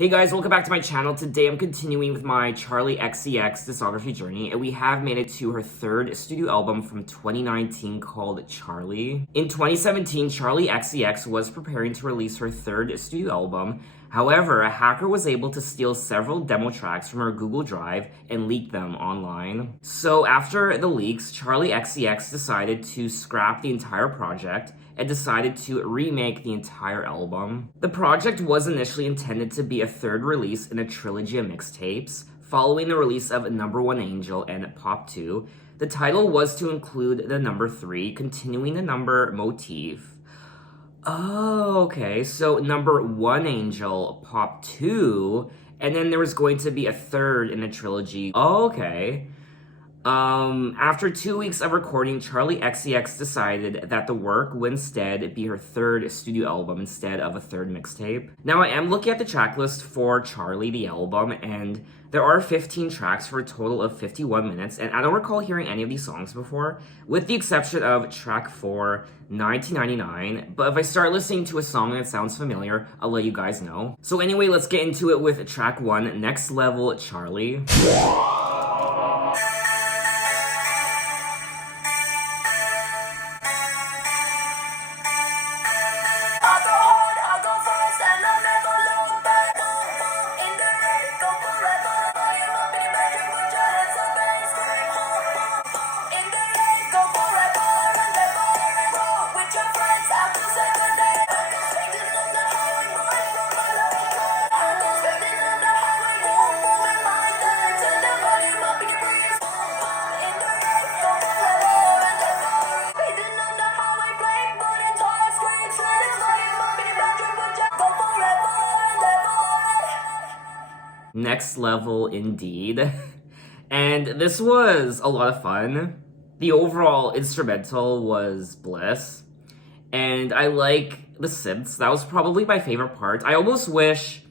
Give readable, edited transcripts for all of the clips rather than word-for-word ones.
Hey guys, welcome back to my channel. Today I'm continuing with my Charli XCX discography journey, and we have made it to her third studio album from 2019 called Charli. In 2017, Charli XCX was preparing to release her third studio album. However, a hacker was able to steal several demo tracks from her Google Drive and leak them online. So after the leaks, Charli XCX decided to scrap the entire project and decided to remake the entire album. The project was initially intended to be a third release in a trilogy of mixtapes, following the release of Number One Angel and Pop 2. The title was to include the number 3, continuing the number motif. Oh, okay, so Number One Angel, Pop 2, and then there was going to be a third in the trilogy. Oh, okay. After 2 weeks of recording, Charli XCX decided that the work would instead be her third studio album instead of a third mixtape. Now, I am looking at the track list for Charli, the album, and there are 15 tracks for a total of 51 minutes, and I don't recall hearing any of these songs before, with the exception of track 4, 1999, but if I start listening to a song that sounds familiar, I'll let you guys know. So anyway, let's get into it with track 1, Next Level Charli. Next level indeed. And this was a lot of fun. The overall instrumental was bliss. And I like the synths. That was probably my favorite part. I almost wish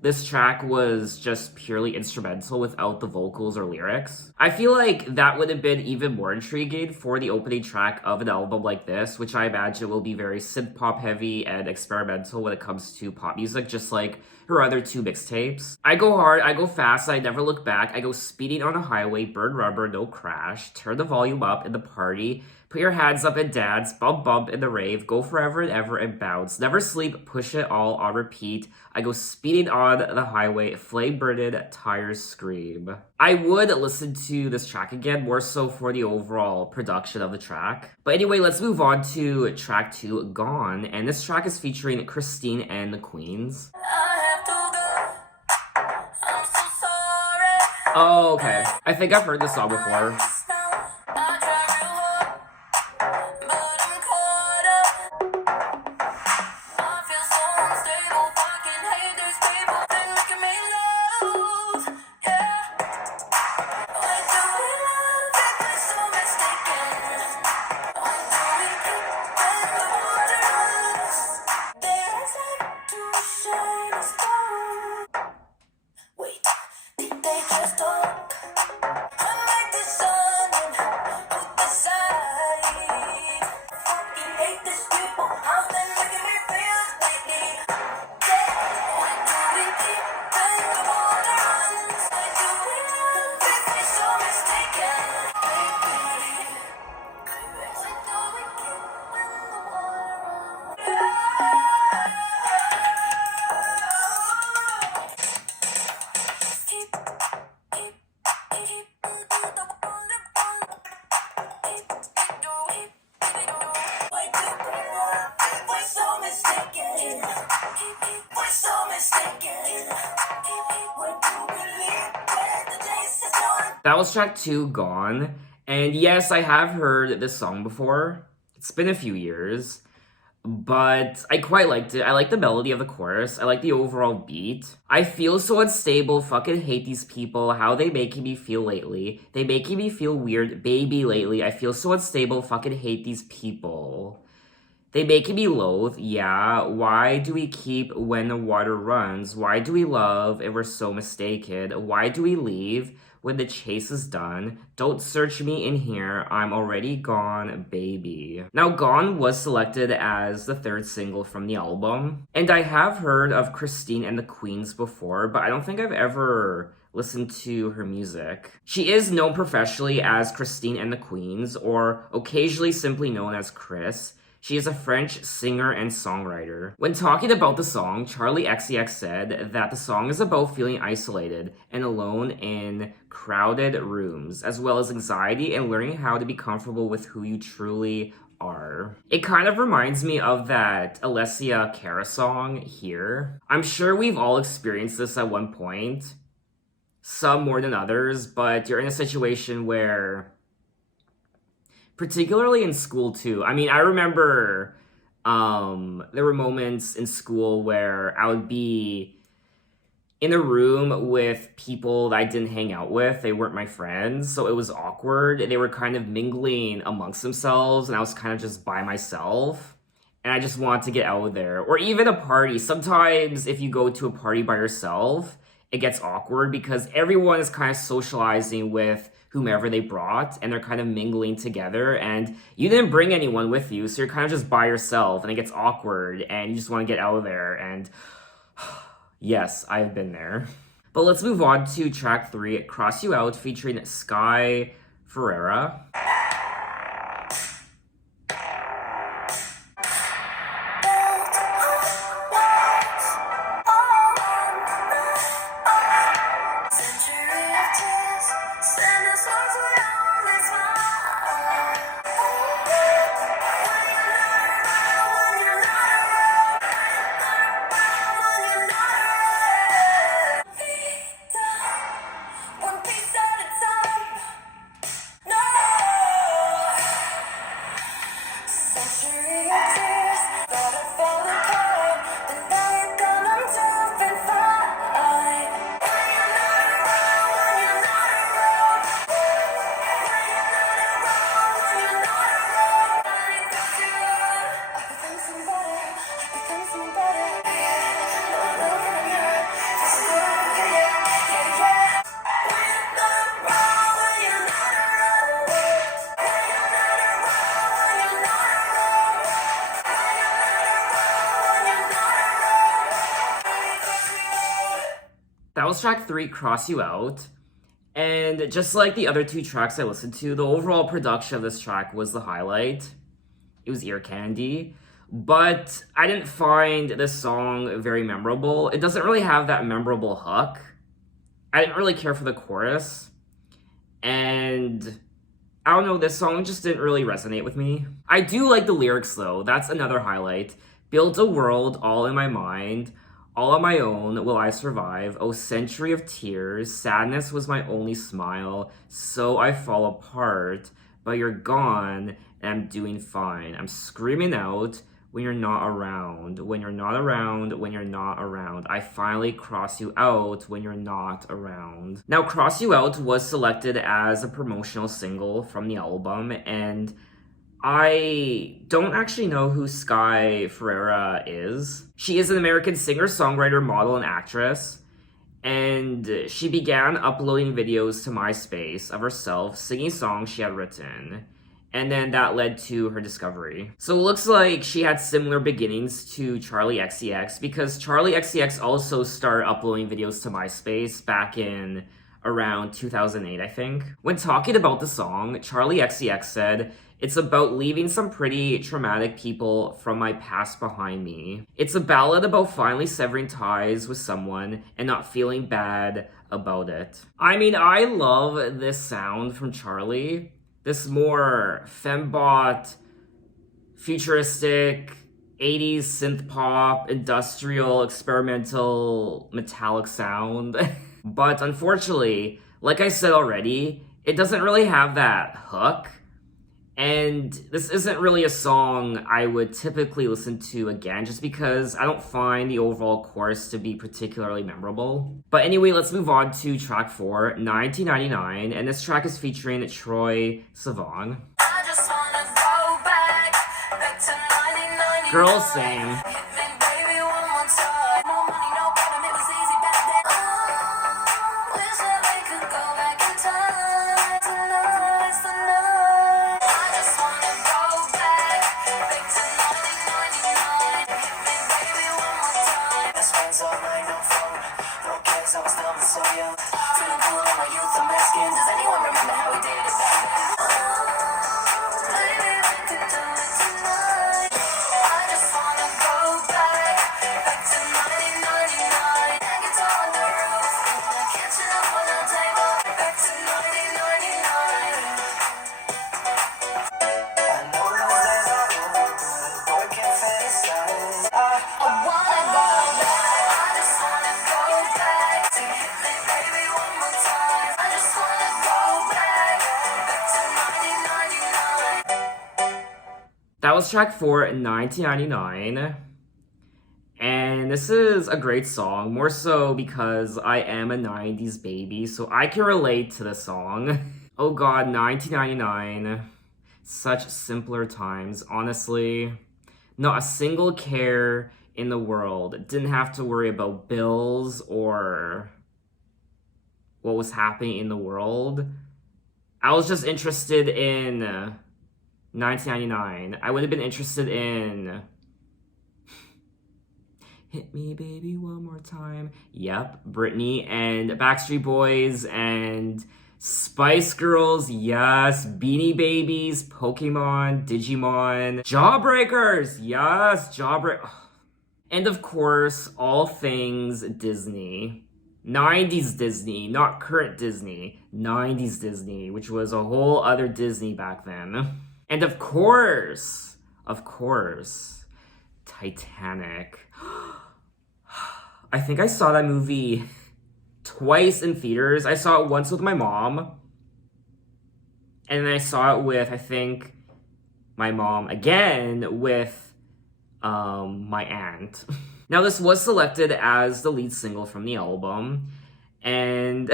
this track was just purely instrumental without the vocals or lyrics. I feel like that would have been even more intriguing for the opening track of an album like this, which I imagine will be very synth-pop heavy and experimental when it comes to pop music, just like her other 2 mixtapes. I go hard, I go fast, I never look back, I go speeding on a highway, burn rubber, no crash, turn the volume up in the party, put your hands up and dance, bump bump in the rave, go forever and ever and bounce, never sleep, push it all on repeat, I go speeding on the highway, flame burning, tires scream. I would listen to this track again, more so for the overall production of the track. But anyway, let's move on to track 2, Gone, and this track is featuring Christine and the Queens. Oh, okay. I think I've heard this song before. That was track 2, Gone. And yes, I have heard this song before. It's been a few years. But I quite liked it. I like the melody of the chorus. I like the overall beat. I feel so unstable. Fucking hate these people. How they making me feel lately. They making me feel weird. Baby lately. I feel so unstable. Fucking hate these people. They making me loathe, yeah. Why do we keep when the water runs? Why do we love if we're so mistaken? Why do we leave when the chase is done. Don't search me in here, I'm already gone, baby. Now, Gone was selected as the third single from the album, and I have heard of Christine and the Queens before, but I don't think I've ever listened to her music. She is known professionally as Christine and the Queens, or occasionally simply known as Chris. She is a French singer and songwriter. When talking about the song, Charli XCX said that the song is about feeling isolated and alone in crowded rooms, as well as anxiety and learning how to be comfortable with who you truly are. It kind of reminds me of that Alessia Cara song, Here. I'm sure we've all experienced this at one point, some more than others, but you're in a situation where, particularly in school too. I mean, I remember there were moments in school where I would be in a room with people that I didn't hang out with. They weren't my friends, so it was awkward. They were kind of mingling amongst themselves, and I was kind of just by myself. And I just wanted to get out of there. Or even a party. Sometimes if you go to a party by yourself, it gets awkward because everyone is kind of socializing with whomever they brought, and they're kind of mingling together, and you didn't bring anyone with you, so you're kind of just by yourself, and it gets awkward, and you just want to get out of there, and yes, I've been there. But let's move on to track 3, Cross You Out, featuring Sky Ferreira. That was track 3, Cross You Out. And just like the other 2 tracks I listened to, the overall production of this track was the highlight. It was ear candy. But I didn't find this song very memorable. It doesn't really have that memorable hook. I didn't really care for the chorus. And I don't know, this song just didn't really resonate with me. I do like the lyrics though. That's another highlight. Build a world all in my mind. All on my own will I survive. Oh, century of tears. Sadness was my only smile. So I fall apart. But you're gone and I'm doing fine. I'm screaming out when you're not around. When you're not around. When you're not around. I finally cross you out when you're not around. Now, Cross You Out was selected as a promotional single from the album, and I don't actually know who Sky Ferreira is. She is an American singer, songwriter, model, and actress. And she began uploading videos to MySpace of herself singing songs she had written. And then that led to her discovery. So it looks like she had similar beginnings to Charli XCX, because Charli XCX also started uploading videos to MySpace back in around 2008, I think. When talking about the song, Charli XCX said, "It's about leaving some pretty traumatic people from my past behind me. It's a ballad about finally severing ties with someone and not feeling bad about it." I mean, I love this sound from Charli. This more fembot, futuristic, 80s synth pop, industrial, experimental, metallic sound. But unfortunately, like I said already, it doesn't really have that hook. And this isn't really a song I would typically listen to again, just because I don't find the overall chorus to be particularly memorable. But anyway, let's move on to track 4, 1999, and this track is featuring Troye Sivan. Girls sing. so young. Feeling cool in my youth, I'm asking, does anyone remember how we did it back then? Maybe we could do it tonight. I just wanna go back to 1999. Guitar on the roof, catching up on the table. Back to 1999. I know those days are over, but we can fantasize. I wanna go back. I just wanna go back to hit me, baby, one more time. I just wanna go back to 1999. That was track 4, 1999. And this is a great song, more so because I am a 90s baby, so I can relate to the song. Oh god, 1999. Such simpler times, honestly. Not a single care in the world. Didn't have to worry about bills or what was happening in the world. I was just interested in 1999. I would have been interested in Hit Me Baby One More Time. Yep, Britney and Backstreet Boys and Spice Girls, yes, Beanie Babies, Pokemon, Digimon, Jawbreakers, yes, and of course, all things Disney. 90s Disney, not current Disney. 90s Disney, which was a whole other Disney back then. And of course, Titanic. I think I saw that movie twice in theaters. I saw it once with my mom, and then I saw it with, I think, my mom again with my aunt. Now, this was selected as the lead single from the album, and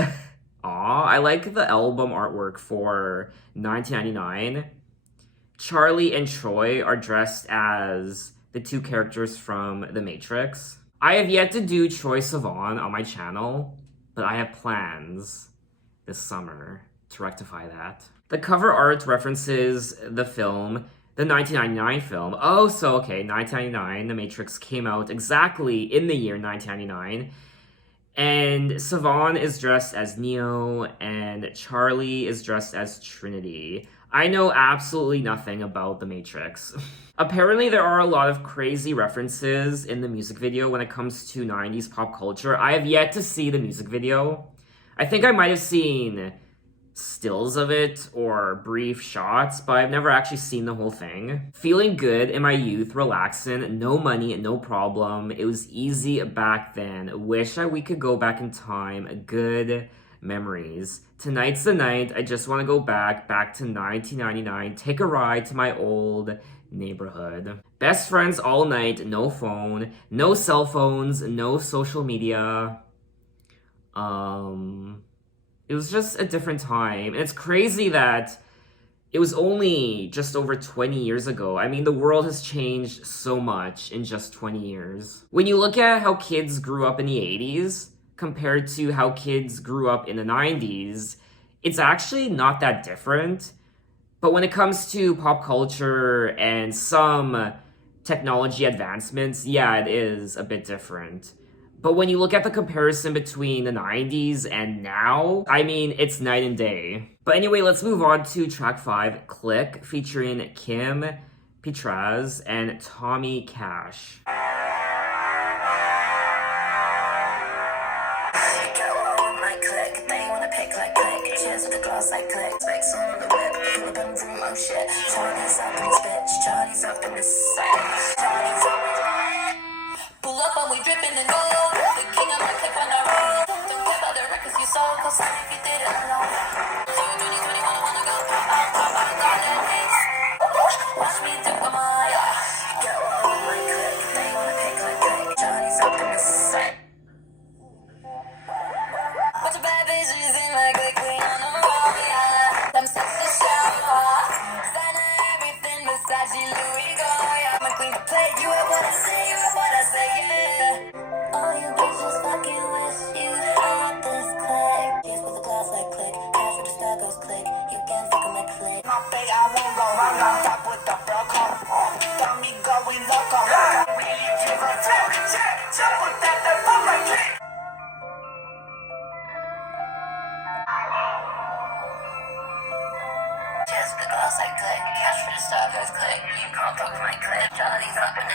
I like the album artwork for 1999. Charlie and Troy are dressed as the two characters from The Matrix. I have yet to do Troye Sivan on my channel, but I have plans this summer to rectify that. The cover art references the film, the 1999 film. Oh, so okay, 1999, The Matrix came out exactly in the year 1999. And Sivan is dressed as Neo, and Charlie is dressed as Trinity. I know absolutely nothing about The Matrix. Apparently, there are a lot of crazy references in the music video when it comes to 90s pop culture. I have yet to see the music video. I think I might have seen stills of it or brief shots, but I've never actually seen the whole thing. Feeling good in my youth, relaxing, no money, no problem. It was easy back then. Wish we could go back in time. Good memories. Tonight's the night. I just want to go back to 1999. Take a ride to my old neighborhood. Best friends all night, no phone, no cell phones, no social media. It was just a different time. And it's crazy that it was only just over 20 years ago. I mean, the world has changed so much in just 20 years. When you look at how kids grew up in the 80s compared to how kids grew up in the 90s, it's actually not that different. But when it comes to pop culture and some technology advancements, yeah, it is a bit different. But when you look at the comparison between the 90s and now, I mean, it's night and day. But anyway, let's move on to track 5, Click, featuring Kim Petras and Tommy Cash. Charlie's up in the side. Pull up and we dripping in gold. The king of my clip on the road. Don't care about the records you sold, cause some if you did it alone. So you do these when you wanna go. I got that hits. Watch me do my get on my click. They wanna pick like click. Charlie's up in the side. Bunch of bad bitches in my click. We on the road, yeah. Them sets the shower. Designer everything besides you, Louis go, yeah. My queen to play. You heard what I say, you heard what I say, yeah. All you bitches fucking wish you had this click. Yes, with a glass like click. Cash with the style goes click. You can fuck on my click. My bait, I won't go. I'm on top with the bro call. Got me going loco. Really give a fuck. Check with that, that fuck like click. Stalkers click, you can't poke my clip. Charlie's up in it.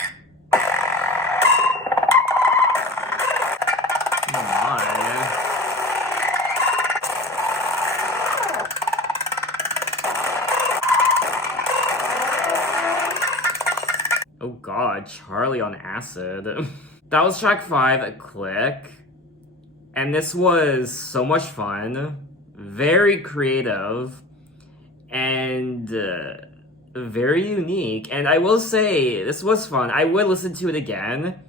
Come on. Oh god, Charlie on acid. That was track 5, Click. And this was so much fun, very creative, and very unique. And I will say, this was fun. I would listen to it again.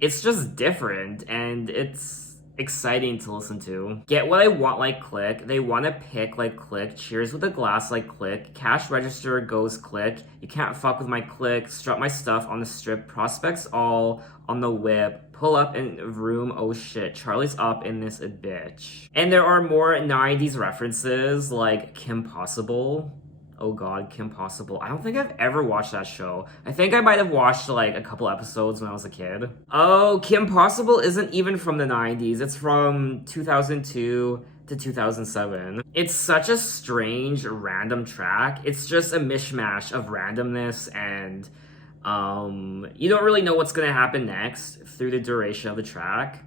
It's just different, and it's exciting to listen to. Get what I want like Click. They want to pick like Click. Cheers with a glass like Click. Cash register goes Click. You can't fuck with my Click. Strut my stuff on the strip. Prospects all on the whip. Pull up in room. Oh shit. Charlie's up in this bitch. And there are more 90s references like Kim Possible. Oh god, Kim Possible. I don't think I've ever watched that show. I think I might have watched like a couple episodes when I was a kid. Oh, Kim Possible isn't even from the 90s. It's from 2002 to 2007. It's such a strange, random track. It's just a mishmash of randomness and you don't really know what's gonna happen next through the duration of the track.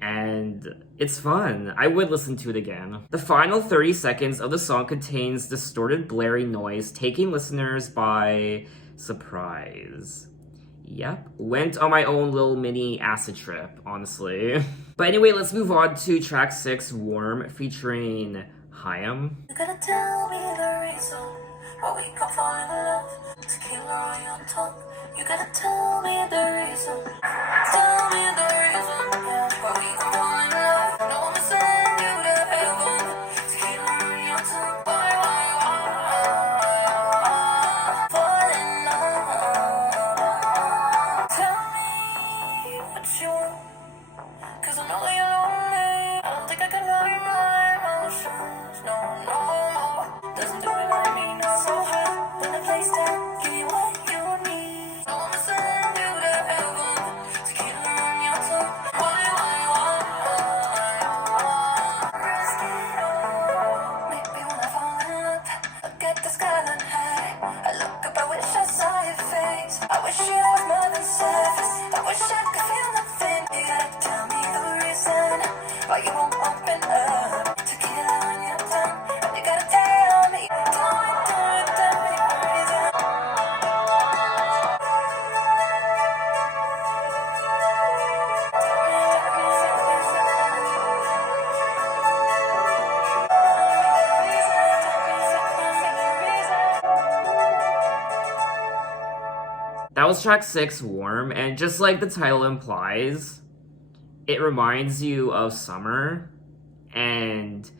And it's fun. I would listen to it again. The final 30 seconds of the song contains distorted, blaring noise, taking listeners by surprise. Yep. Went on my own little mini acid trip, honestly. But anyway, let's move on to track 6, Warm, featuring Hayam. You gotta tell me the reason why we can't fall in love. Tequila on top. You gotta tell me the reason. Tell me the reason, yeah, why we can't fall in love. No one will send you to heaven. Tequila on your tongue. Why, fall in love. Tell me what you want, 'cause I know that you're lonely. I don't think I can hide my emotions. No, no, doesn't do it like me, no. So hot when the place down, give you what you need. No one will send you to heaven. Tequila on your tongue. Why, risk it all. Maybe when I fall in love, look at the skyline high. I look up, I wish I saw your face. I wish you was more than surface. I wish I could feel nothing. You gotta tell me the reason why you won't open up. Tequila on your tongue. You gotta tell me the reason. That was track 6, Warm, and just like the title implies, it reminds you of summer, and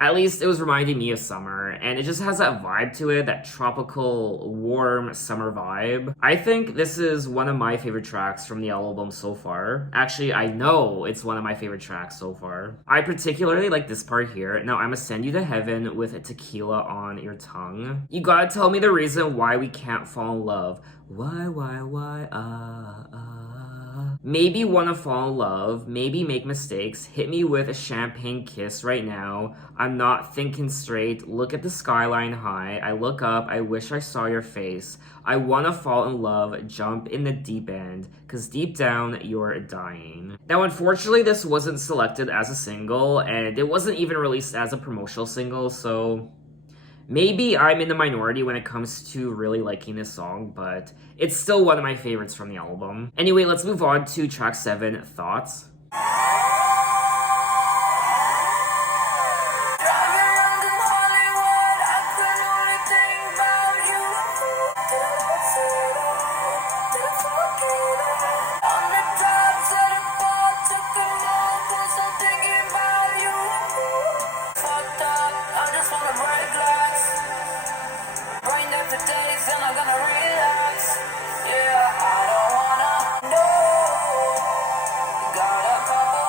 at least it was reminding me of summer, and it just has that vibe to it, that tropical, warm summer vibe. I think this is one of my favorite tracks from the album so far. Actually, I know it's one of my favorite tracks so far. I particularly like this part here. Now, I'ma send you to heaven with a tequila on your tongue. You gotta tell me the reason why we can't fall in love. Why, Maybe wanna fall in love, maybe make mistakes, hit me with a champagne kiss right now. I'm not thinking straight, look at the skyline high. I look up, I wish I saw your face. I wanna fall in love, jump in the deep end, 'cause deep down, you're dying. Now, unfortunately, this wasn't selected as a single, and it wasn't even released as a promotional single, so maybe I'm in the minority when it comes to really liking this song, but it's still one of my favorites from the album. Anyway, let's move on to track 7, Thoughts. Got a couple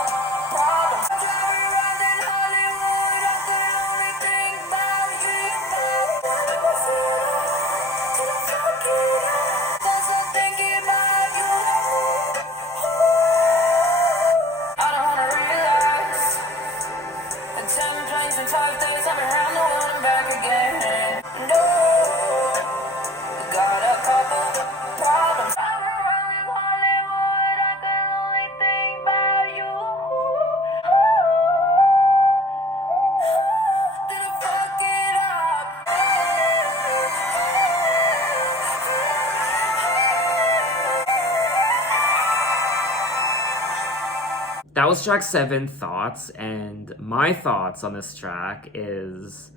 That was track 7, Thoughts, and my thoughts on this track is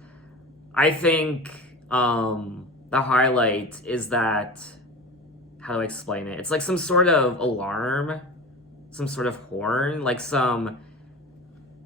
I think the highlight is that, how do I explain it? It's like some sort of alarm, some sort of horn, like some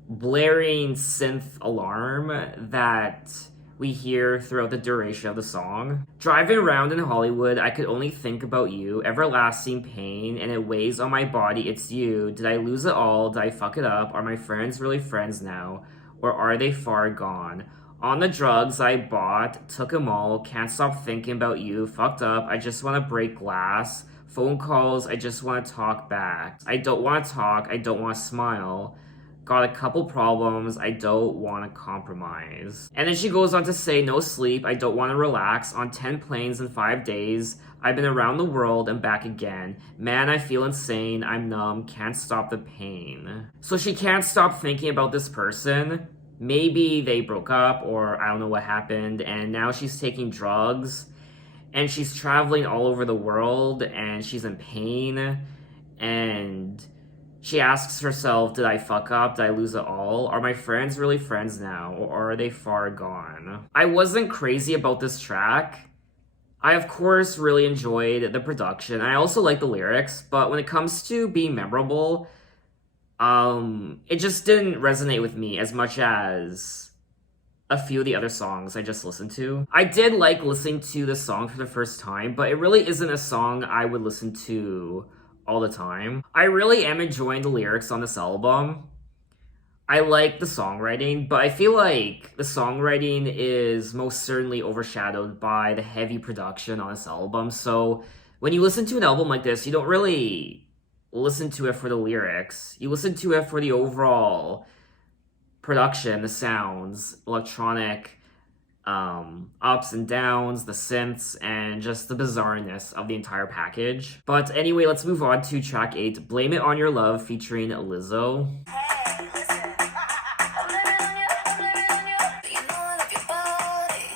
blaring synth alarm that we hear throughout the duration of the song. Driving around in Hollywood, I could only think about you, everlasting pain, and it weighs on my body, it's you. Did I lose it all? Did I fuck it up? Are my friends really friends now? Or are they far gone? On the drugs I bought, took them all, can't stop thinking about you, fucked up, I just want to break glass. Phone calls, I just want to talk back. I don't want to talk, I don't want to smile. Got a couple problems, I don't want to compromise. And then she goes on to say, no sleep, I don't want to relax. On 10 planes in 5 days, I've been around the world and back again. Man, I feel insane, I'm numb, can't stop the pain. So she can't stop thinking about this person. Maybe they broke up, or I don't know what happened, and now she's taking drugs, and she's traveling all over the world, and she's in pain, and she asks herself, did I fuck up? Did I lose it all? Are my friends really friends now, or are they far gone? I wasn't crazy about this track. I, of course, really enjoyed the production. I also like the lyrics, but when it comes to being memorable, it just didn't resonate with me as much as a few of the other songs I just listened to. I did like listening to the song for the first time, but it really isn't a song I would listen to all the time. I really am enjoying the lyrics on this album. I like the songwriting, but I feel like the songwriting is most certainly overshadowed by the heavy production on this album. So when you listen to an album like this, you don't really listen to it for the lyrics. You listen to it for the overall production, the sounds, electronic ups and downs, the synths, and just the bizarreness of the entire package. But anyway, let's move on to track 8, Blame It On Your Love featuring Lizzo. Hey, listen. I'm living on you, I'm living on you. You know I love your body.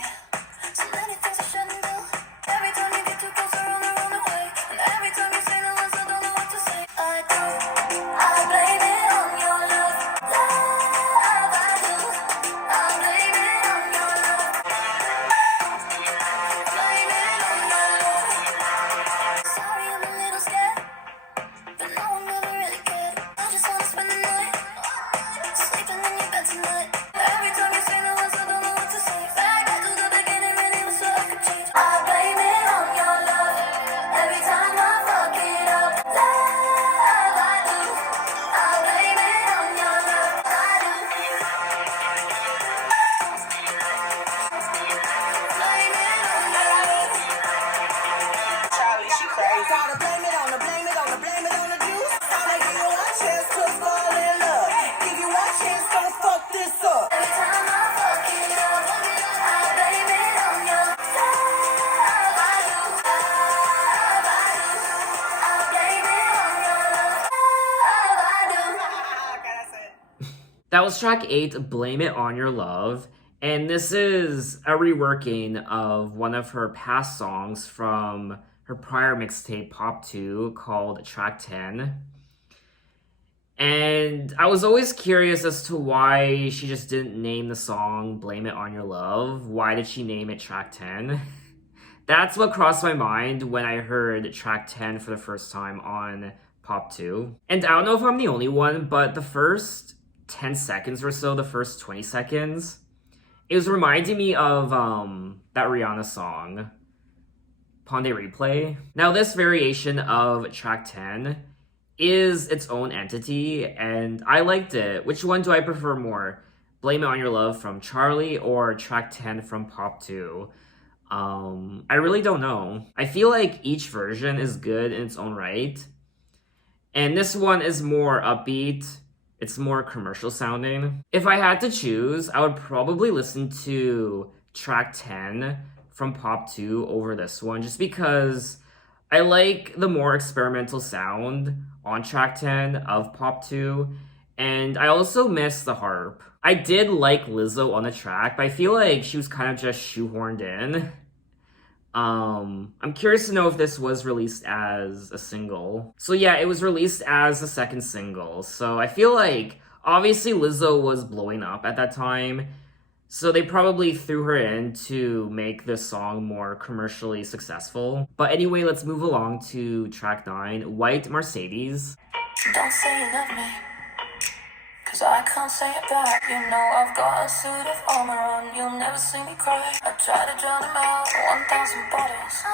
So many things I shouldn't do. Every time you get too close, I run away. And every time you say the words, I don't know what to say. I blame it on your love. Love, I do. I blame it on your love. Blame it on your love. Sorry, I'm a little scared, but no one ever really cared. I just wanna spend the night sleeping in your bed tonight. Every time you say the words, I don't know what to say. Back to the beginning, when it was so I could change. I blame it on your love. Every time I fuck it up, love, I do. I blame it on your love. I do. Blame it on your love. Charli, she crazy. Gotta blame it on the, blame it on the, blame it on the juice. Gotta give you one chance to fall in love. Give you one chance, don't fuck this up. Every time I fuck it up, I blame it on your love. I do. Love, I do. I blame it on your love. Love, I do. Okay, that's it. That was track 8, Blame It On Your Love. And this is a reworking of one of her past songs from her prior mixtape, Pop 2, called Track 10. And I was always curious as to why she just didn't name the song Blame It On Your Love. Why did she name it Track 10? That's what crossed my mind when I heard Track 10 for the first time on Pop 2. And I don't know if I'm the only one, but the first 10 seconds or so, the first 20 seconds, it was reminding me of that Rihanna song, Ponde Replay. Now, this variation of track 10 is its own entity, and I liked it. Which one do I prefer more? Blame It On Your Love from Charli or track 10 from Pop 2? I really don't know. I feel like each version is good in its own right. And this one is more upbeat. It's more commercial sounding. If I had to choose, I would probably listen to track 10 from Pop 2 over this one, just because I like the more experimental sound on track 10 of Pop 2, and I also miss the harp. I did like Lizzo on the track, but I feel like she was kind of just shoehorned in. I'm curious to know if this was released as a single. So yeah, it was released as the second single. So I feel like obviously Lizzo was blowing up at that time. So they probably threw her in to make this song more commercially successful. But anyway, let's move along to track 9, White Mercedes. Don't say you love me, cause I can't say it back. You know I've got a suit of armor on, you'll never see me cry. I try to drown them out, 1,000 bottles.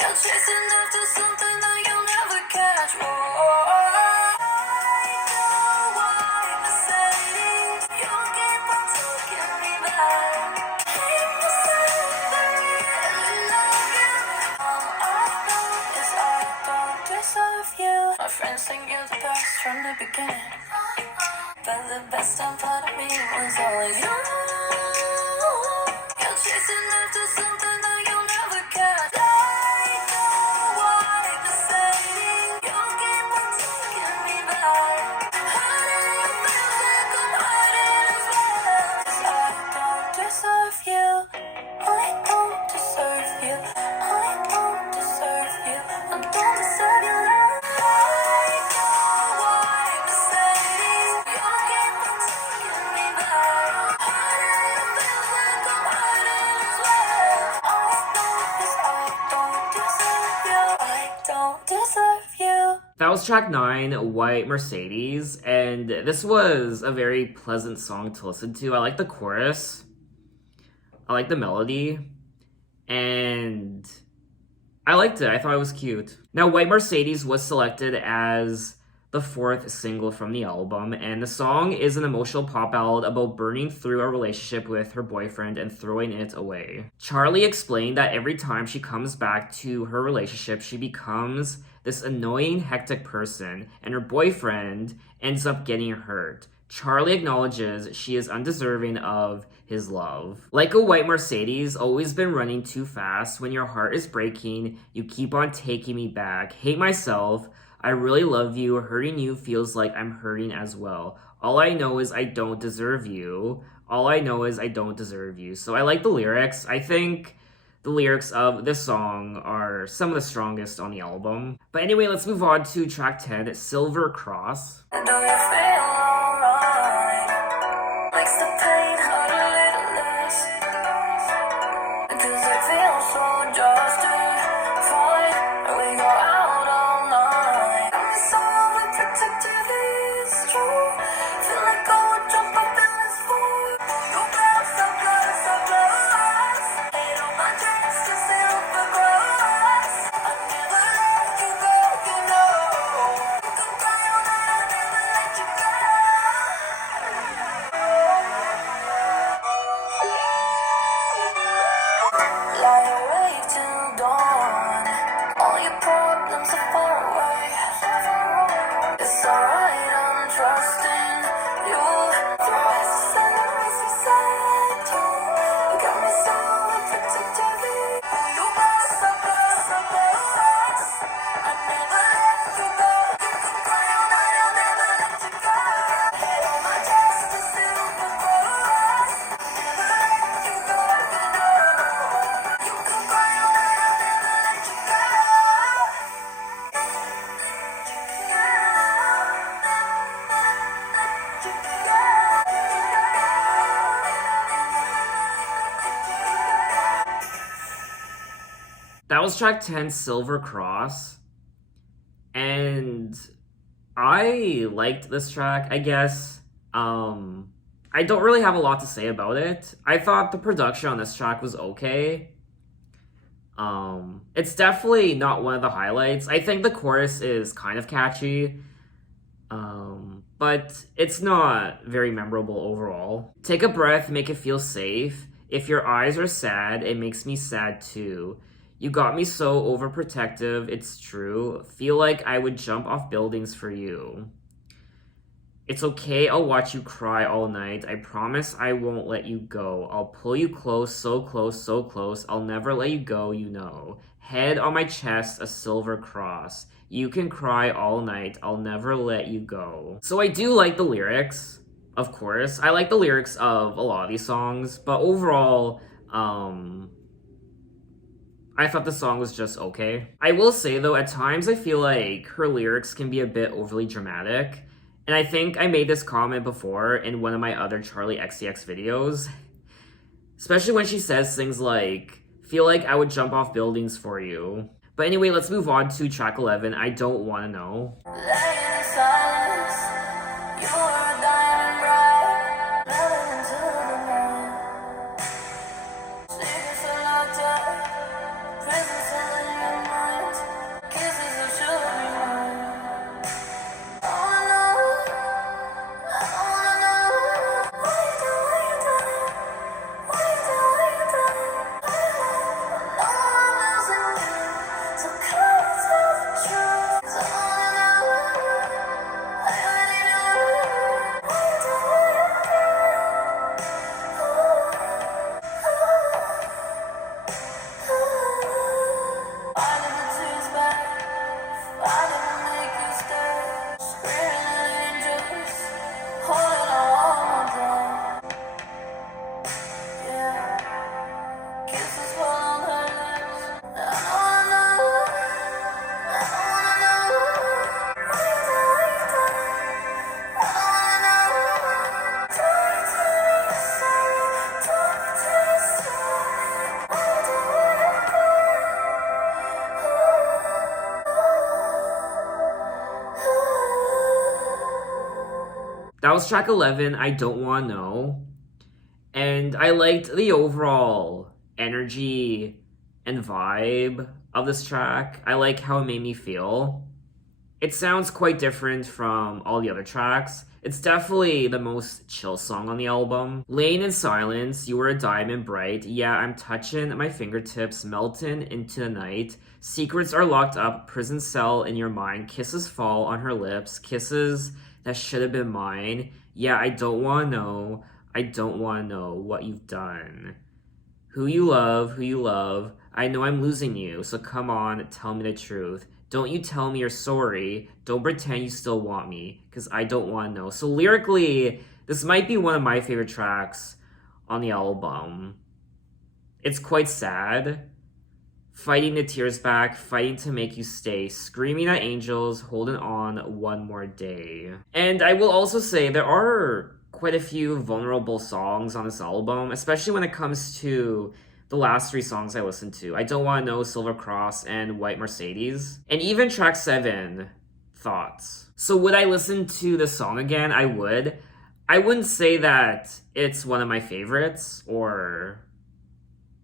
You're chasing after something that you'll never catch. Whoa. White Mercedes, you keep on taking me back. Keep the same deserve you. My friends think you're the best from the beginning, but the best I'm part of me was always you. You're chasing after something that you'll never catch. Like a white Mercedes, you keep on taking me back. Hiding in things like I'm hiding as well. 'Cause I don't deserve you. I don't deserve you. I don't deserve you. I don't deserve your love. Like a white Mercedes, you keep on taking me back. Hiding in things like I'm hiding as well. I don't deserve you. I don't deserve you. That was track 9, White Mercedes, and this was a very pleasant song to listen to. I like the chorus, I like the melody, and I liked it. I thought it was cute. Now, White Mercedes was selected as the 4th single from the album, and the song is an emotional pop ballad about burning through a relationship with her boyfriend and throwing it away. Charli explained that every time she comes back to her relationship, she becomes this annoying, hectic person, and her boyfriend ends up getting hurt. Charli acknowledges she is undeserving of his love. Like a white Mercedes, always been running too fast. When your heart is breaking, you keep on taking me back. Hate myself. I really love you. Hurting you feels like I'm hurting as well. All I know is I don't deserve you. All I know is I don't deserve you. So I like the lyrics. I think the lyrics of this song are some of the strongest on the album. But anyway, let's move on to track 10, Silver Cross. Do you feel alright? Makes the pain hurt a little less. Because it feels so justified. We go out all night. I'm so overprotective, it's true. Feel like I would jump up in this fool. You got so close, so close. Hate on my dress, just silver cross. I never let you go, you know. You can cry all night, I never let you go. Lie awake till dawn. All your problems are far away. It's alright, I'm trusting you. The rest I know is beside you. You got me so protective. You got so close, so close. I never let you go. You can cry all night, I'll never let you go. Head on my chest, a silver cross. Never let you go, you know. You can cry all night, I'll never let you go. That was track 10, Silver Cross. And I liked this track, I guess. I don't really have a lot to say about it. I thought the production on this track was okay. It's definitely not one of the highlights. I think the chorus is kind of catchy. But it's not very memorable overall. Take a breath, make it feel safe. If your eyes are sad, it makes me sad too. You got me so overprotective, it's true. Feel like I would jump off buildings for you. It's okay, I'll watch you cry all night. I promise I won't let you go. I'll pull you close, so close, so close. I'll never let you go, you know. Head on my chest, a silver cross. You can cry all night. I'll never let you go. So I do like the lyrics, of course. I like the lyrics of a lot of these songs, but overall, I thought the song was just okay. I will say though, at times I feel like her lyrics can be a bit overly dramatic. And I think I made this comment before in one of my other Charli XCX videos. Especially when she says things like, feel like I would jump off buildings for you. But anyway, let's move on to track 11, I Don't Wanna Know. Laying in silence, you were a diamond bright, melting into the night. Secrets are locked up, prisons are in your mind, kisses of children mine. I wanna know, I wanna know, why you done it? Why you done it? I know I'm losing you, so come and tell the truth. 'Cause I wanna know, I already know, why you done it? I never tears back, I never make you stay. Screaming at angels, holding on my breath. Yeah, kisses fall on her lips. I wanna know, I wanna know, why you done it? I wanna know, tell me your story, tell me your story. Why you That was track 11, I Don't Wanna Know. And I liked the overall energy and vibe of this track. I like how it made me feel. It sounds quite different from all the other tracks. It's definitely the most chill song on the album. Laying in silence, you were a diamond bright. Yeah, I'm touching my fingertips, melting into the night. Secrets are locked up, prison cell in your mind. Kisses fall on her lips, kisses that should have been mine. Yeah, I don't wanna know. I don't wanna know what you've done. Who you love. I know I'm losing you, so come on, tell me the truth. Don't you tell me you're sorry. Don't pretend you still want me, because I don't want to know. So lyrically, this might be one of my favorite tracks on the album. It's quite sad. Fighting the tears back, fighting to make you stay, screaming at angels, holding on one more day. And I will also say there are quite a few vulnerable songs on this album, especially when it comes to the last three songs I listened to. I Don't Wanna Know, Silver Cross, and White Mercedes. And even track 7, Thoughts. So would I listen to this song again? I would. I wouldn't say that it's one of my favorites, or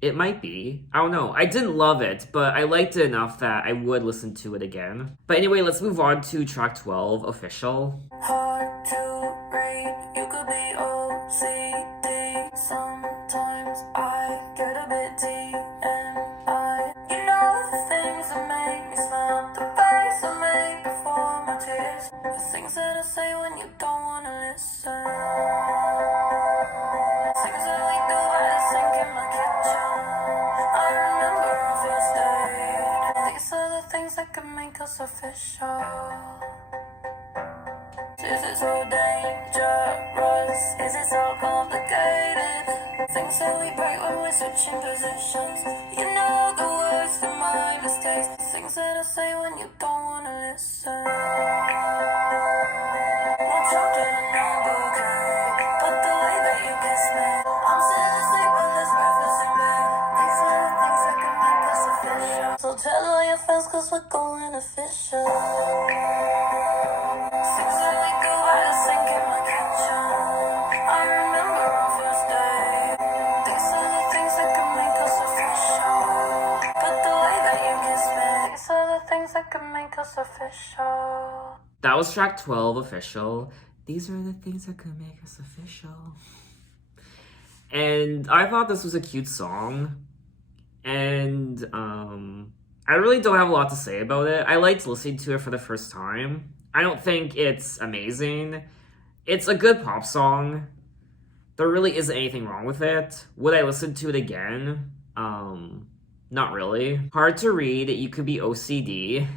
it might be. I don't know. I didn't love it, but I liked it enough that I would listen to it again. But anyway, let's move on to track 12, Official. hard to read? You could be OCD. Sometimes I get a bit DMI. You know the things that make me smile, the face I make before my tears, the things that I say when you don't wanna listen. Things that we do while I sink in my kitchen. I remember our first date. These are the things that can make us official. Is it so dangerous? Is it so complicated? Things that we break when we're switching positions. You know the words to my mistakes. Things that I say when you don't wanna listen. No chocolate, no bouquet, but the way that you kiss me, I'm still asleep when there's breakfast in bed. These are the things that can make us official. So tell all your friends 'cause we're going official. Things that we do while I sink in my kitchen. I remember our first date. These are the things that can make us official. But the way that you kiss me, these are the things that can make us official. That was track 12, Official. These are the things that could make us official. And I thought this was a cute song. And I really don't have a lot to say about it. I liked listening to it for the first time. I don't think it's amazing. It's a good pop song. There really isn't anything wrong with it. Would I listen to it again? Not really. Hard to read, you could be OCD,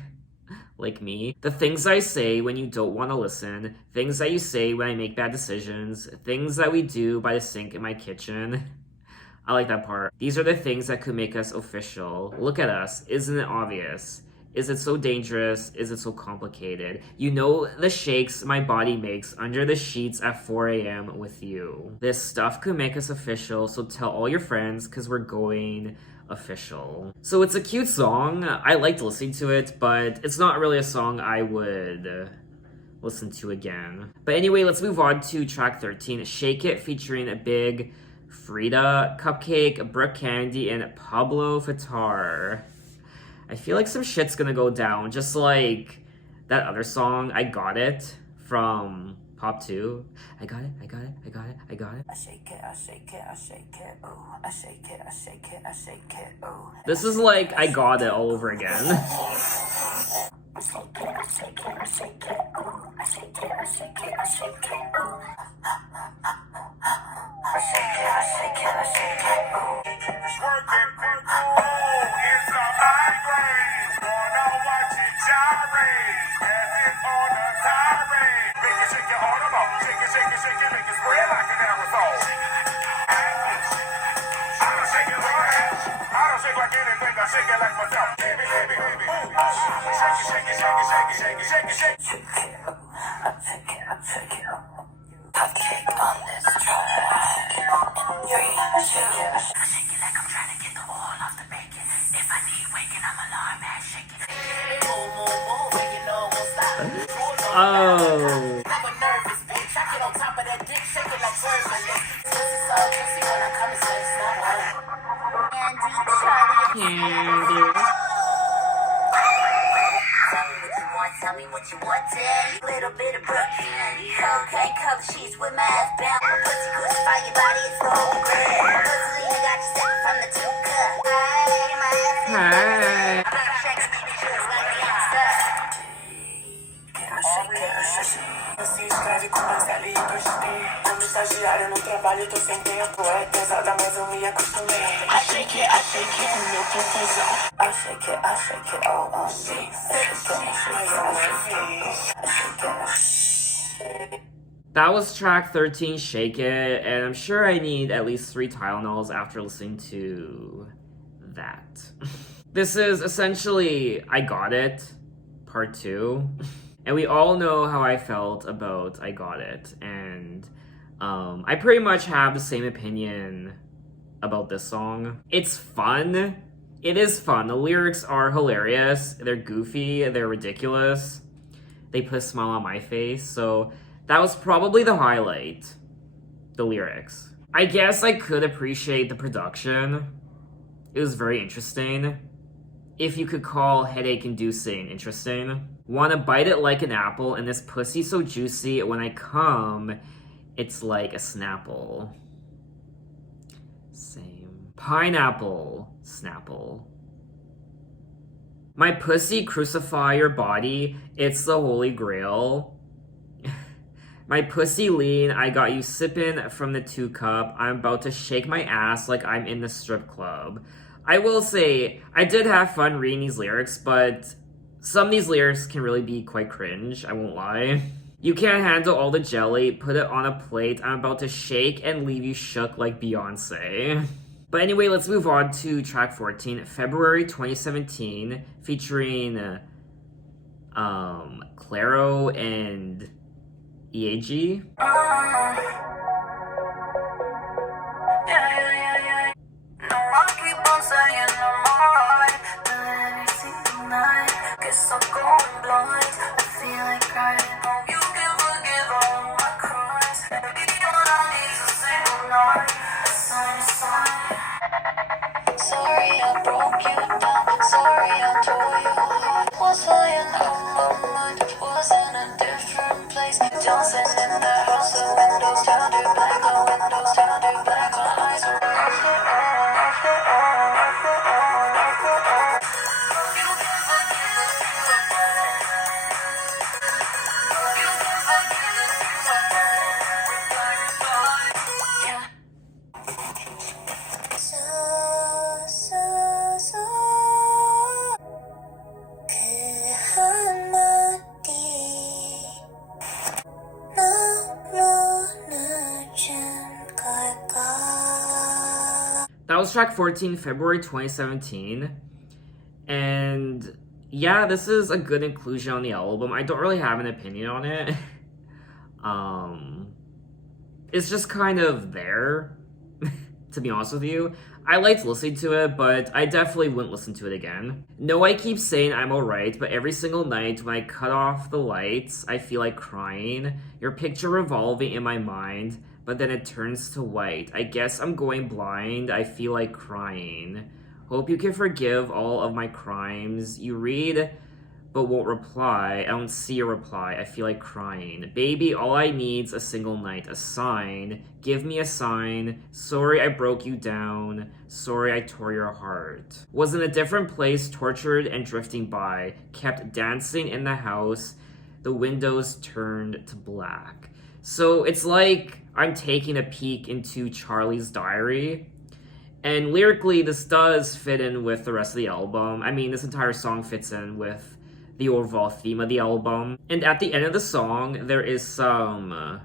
like me. The things I say when you don't want to listen, things that you say when I make bad decisions, things that we do by the sink in my kitchen. I like that part. These are the things that could make us official. Look at us. Isn't it obvious? Is it so dangerous? Is it so complicated? You know the shakes my body makes under the sheets at 4 a.m. with you. This stuff could make us official, so tell all your friends because we're going official. So it's a cute song. I liked listening to it, but it's not really a song I would listen to again. But anyway, let's move on to track 13, Shake It, featuring Big, Frida, Cupcake, Brooke Candy, and Pablo Vittar. I feel like some shit's gonna go down, just like that other song, I Got It, from Pop 2. I got it, I got it, I got it, I got it. I shake it, I shake it, I shake it, oh. I shake it, I shake it, I shake it, oh. This is like I Got It all over again. I shake it, I shake it, I shake it, oh. I shake it, I shake it, I shake it, oh. I shake it, I shake it, I shake it, oh. Working people is a migraine. Wanna watch it gyrate as it's on a tirade. Make it shake it all about. Shake it, shake it, shake it, make it spread like an aerosol. I don't shake it like that. I don't shake like anything. I shake it like myself. Baby, baby, baby. Shake it, shake it, shake it, shake it, shake it, shake it, shake it. Shake it, oh. I take it, I take it, oh. Cupcake on this track. In 3, 2, I shake it like I'm trying to get the oil off the bacon. If I need waking, I'm alarm at shake it. Move, move, move, and you know it won't stop. Oh. I'm a nervous bitch. I get on top of that dick, shake it like turbulence. Pussy so juicy when I come and say it's not right. Andy, Charlie. Tell me what you want, Daddy. Little bit of Brooke Candy. Cocaine cover sheets with my ass bound. Pussy crucify your body, it's the whole grade. Pussy, I got you stepping from the 2 cup. Hey, my ass is Hey. I'm not shaking me, just like the youngster. Você escreve com mais ali que eu estudei. Como estagiário no trabalho, tô sem tempo. É pesada, mas eu me acostumei. I shake it, meu confusão. I shake it, oh, oh, see. That was track 13, Shake It, and I'm sure I need at least 3 Tylenols after listening to that. This is essentially I Got It, part 2. And we all know how I felt about I Got It, and I pretty much have the same opinion about this song. It's fun. It is fun. The lyrics are hilarious. They're goofy. They're ridiculous. They put a smile on my face. So that was probably the highlight. The lyrics. I guess I could appreciate the production. It was very interesting. If you could call headache-inducing interesting. Wanna bite it like an apple, and this pussy so juicy, when I come, it's like a Snapple. Same. Pineapple Snapple. My pussy crucify your body, it's the holy grail. My pussy lean, I got you sippin' from the 2 cup. I'm about to shake my ass like I'm in the strip club. I will say, I did have fun reading these lyrics, but some of these lyrics can really be quite cringe, I won't lie. You can't handle all the jelly, put it on a plate. I'm about to shake and leave you shook like Beyonce. But anyway, let's move on to track 14, February 2017, featuring Claro and EAG. Sorry I broke you down, sorry I tore your heart. Was I in my mind, was in a different place. Dancing in the house, the windows down to black, the windows down to black. My eyes were off it all, off it all, off it all, off it all. You can forgive it, you can forgive it, yeah. 그 한마디 너무 늦은 걸 that was track 14, February 2017. And yeah, this is a good inclusion on the album. I don't really have an opinion on it. It's just kind of there, to be honest with you. I liked listening to it, but I definitely wouldn't listen to it again. No, I keep saying I'm alright, but every single night when I cut off the lights, I feel like crying. Your picture revolving in my mind, but then it turns to white. I guess I'm going blind, I feel like crying. Hope you can forgive all of my crimes. You read, but won't reply. I don't see a reply. I feel like crying. Baby, all I need's a single night. A sign. Give me a sign. Sorry I broke you down. Sorry I tore your heart. Was in a different place, tortured and drifting by. Kept dancing in the house. The windows turned to black. So it's like I'm taking a peek into Charli's diary. And lyrically, this does fit in with the rest of the album. I mean, this entire song fits in with the overall theme of the album. And at the end of the song, there is some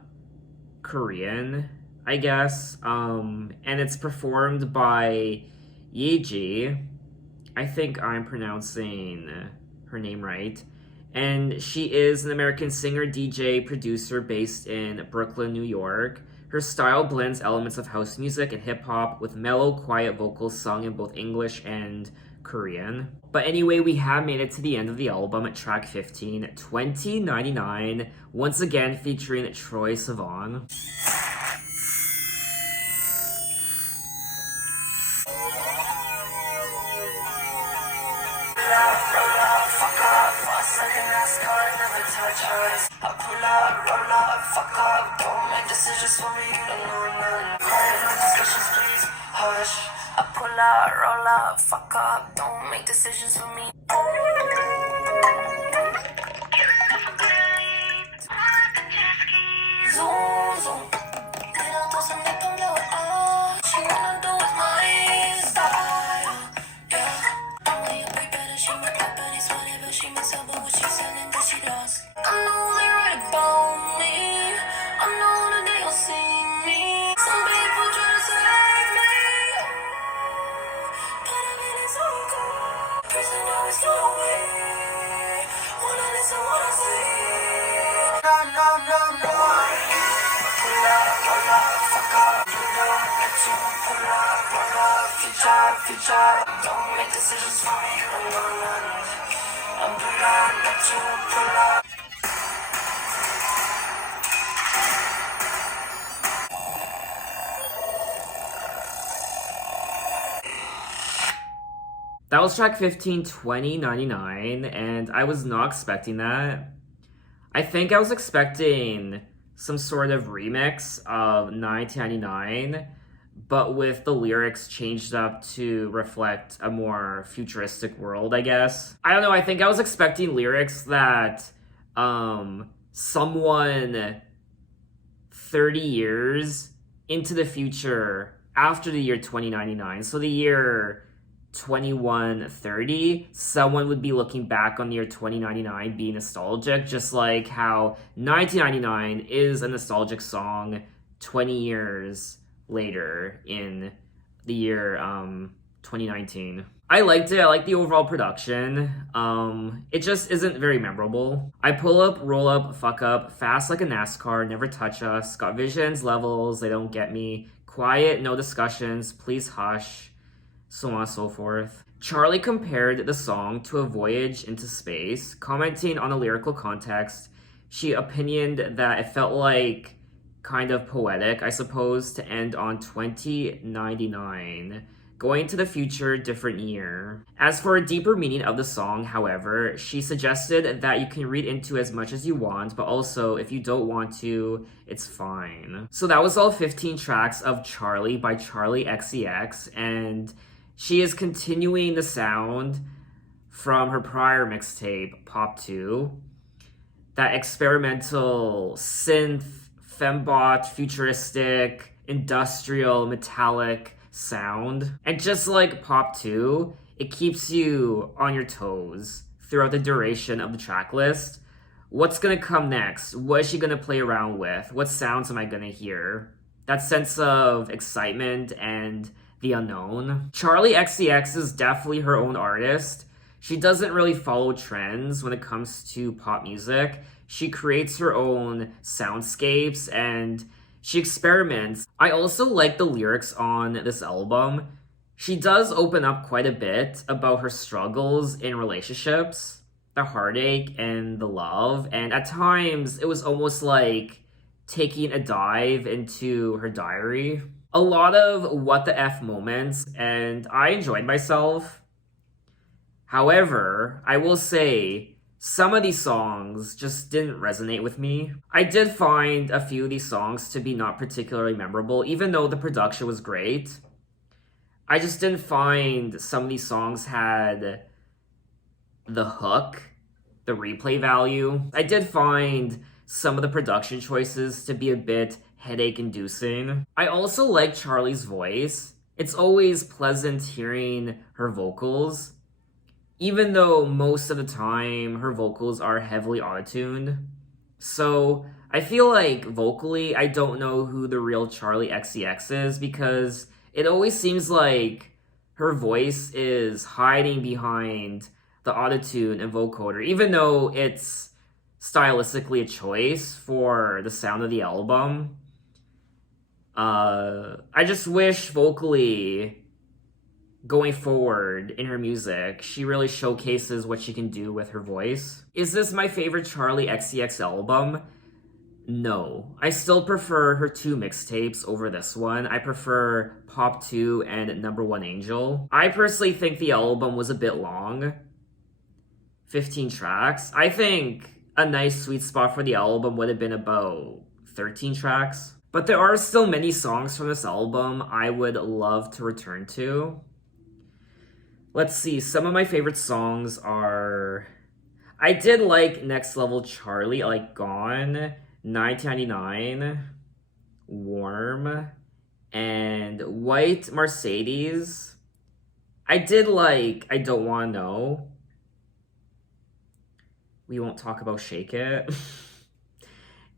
Korean, I guess. And it's performed by Yeji. I think I'm pronouncing her name right. And she is an American singer, DJ, producer based in Brooklyn, New York. Her style blends elements of house music and hip-hop with mellow, quiet vocals sung in both English and Korean. But anyway, we have made it to the end of the album at track 15, 2099, once again featuring Troye Sivan. I pull out, roll up, fuck up, don't make decisions for me. Zoom, zoom. Tirando some nip and blow it up. She wanna do with my style. Yeah. I'm way up better, she might like, but it's whatever. She mess up, but what she's selling, that she does. I know they write about me. I know that they gon' see me. Some people try to save me. Prison always go away. Wanna listen, wanna say. No, no, no, no. Pull up, fuck up. You don't get to pull up, roll up, feature. Don't make decisions for me, you don't know none. I'm pull up, let you pull up. That was track 15, 2099, and I was not expecting that. I think I was expecting some sort of remix of 1999, but with the lyrics changed up to reflect a more futuristic world, I guess. I don't know, I think I was expecting lyrics that someone 30 years into the future after the year 2099, so the year 2130, someone would be looking back on the year 2099 being nostalgic, just like how 1999 is a nostalgic song 20 years later in the year 2019. I liked it. I like the overall production. It just isn't very memorable. I pull up, roll up, fuck up, fast like a NASCAR, never touch us, got visions, levels, they don't get me, quiet, no discussions, please hush, so on and so forth. Charli compared the song to a voyage into space, commenting on the lyrical context. She opinioned that it felt like kind of poetic, I suppose, to end on 2099, going to the future, different year. As for a deeper meaning of the song, however, she suggested that you can read into as much as you want, but also if you don't want to, it's fine. So that was all 15 tracks of Charli by Charli XCX, and she is continuing the sound from her prior mixtape, Pop 2. That experimental synth, fembot, futuristic, industrial, metallic sound. And just like Pop 2, it keeps you on your toes throughout the duration of the track list. What's gonna come next? What is she gonna play around with? What sounds am I gonna hear? That sense of excitement and The Unknown. Charli XCX is definitely her own artist. She doesn't really follow trends when it comes to pop music. She creates her own soundscapes and she experiments. I also like the lyrics on this album. She does open up quite a bit about her struggles in relationships, the heartache and the love, and at times it was almost like taking a dive into her diary. A lot of what the F moments, and I enjoyed myself. However, I will say, some of these songs just didn't resonate with me. I did find a few of these songs to be not particularly memorable, even though the production was great. I just didn't find some of these songs had the hook, the replay value. I did find some of the production choices to be a bit headache-inducing. I also like Charli's voice. It's always pleasant hearing her vocals, even though most of the time her vocals are heavily auto-tuned. So I feel like vocally I don't know who the real Charli XCX is because it always seems like her voice is hiding behind the auto-tune and vocoder, even though it's stylistically a choice for the sound of the album. I just wish vocally, going forward in her music, she really showcases what she can do with her voice. Is this my favorite Charli XCX album? No. I still prefer her 2 mixtapes over this one. I prefer Pop 2 and Number 1 Angel. I personally think the album was a bit long. 15 tracks. I think a nice sweet spot for the album would have been about 13 tracks. But there are still many songs from this album I would love to return to. Let's see, some of my favorite songs are... I did like Next Level Charli, I like Gone, 1999, Warm, and White Mercedes. I did like I Don't Wanna Know. We won't talk about Shake It.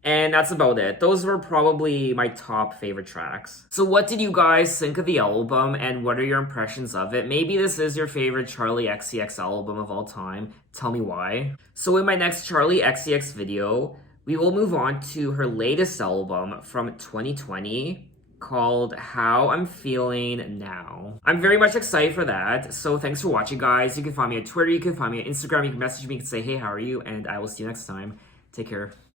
And that's about it. Those were probably my top favorite tracks. So what did you guys think of the album and what are your impressions of it? Maybe this is your favorite Charli XCX album of all time. Tell me why. So in my next Charli XCX video, we will move on to her latest album from 2020 called How I'm Feeling Now. I'm very much excited for that. So thanks for watching, guys. You can find me on Twitter, you can find me on Instagram, you can message me, you can say, hey, how are you? And I will see you next time. Take care.